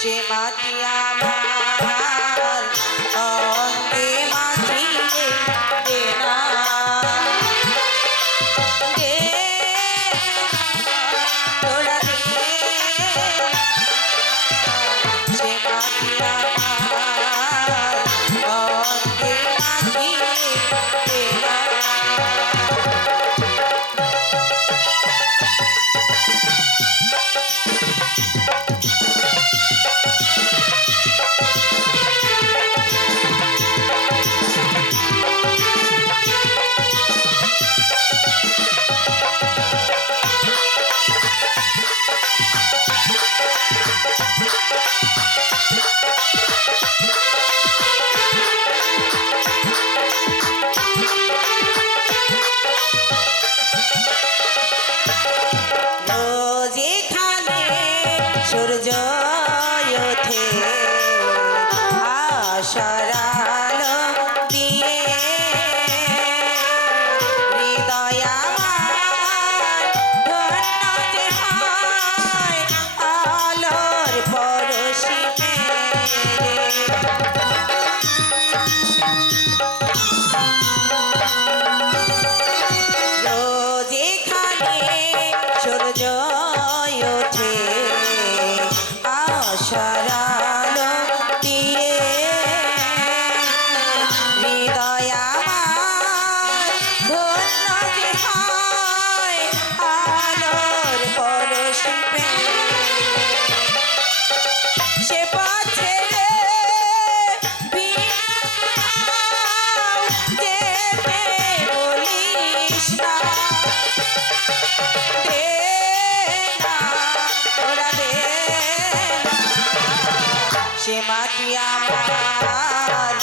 সে মাতিয়া মা আশারালো দিয়ে হৃদয় আমার ধন্য যে কি আমার।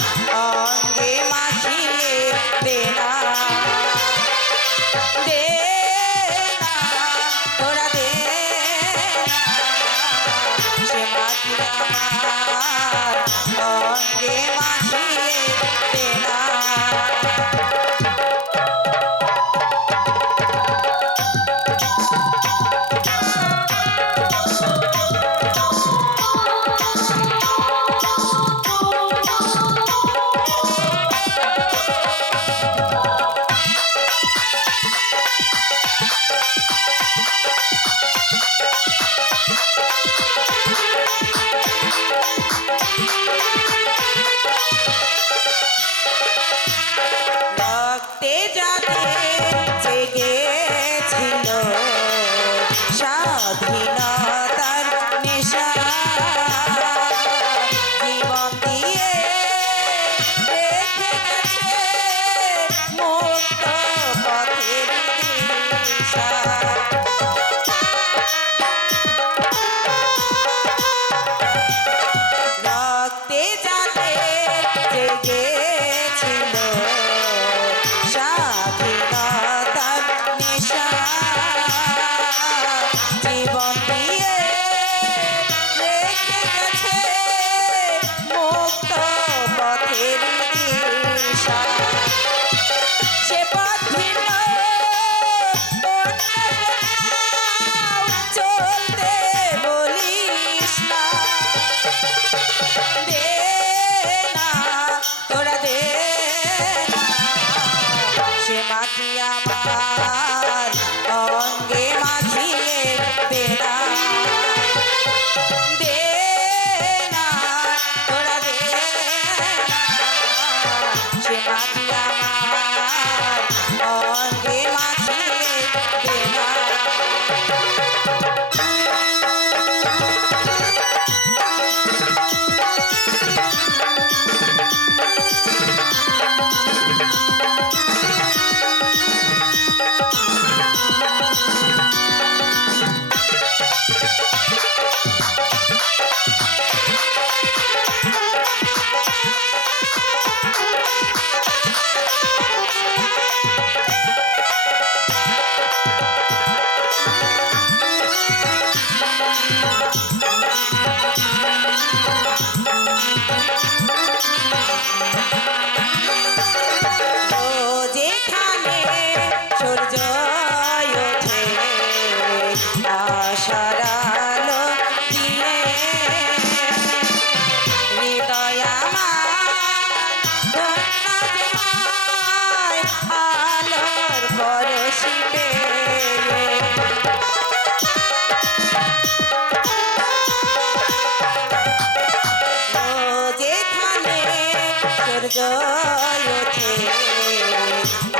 জয় ওঠে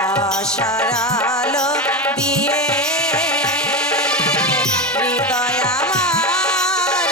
আশার আলো দিয়ে হৃদয় আমার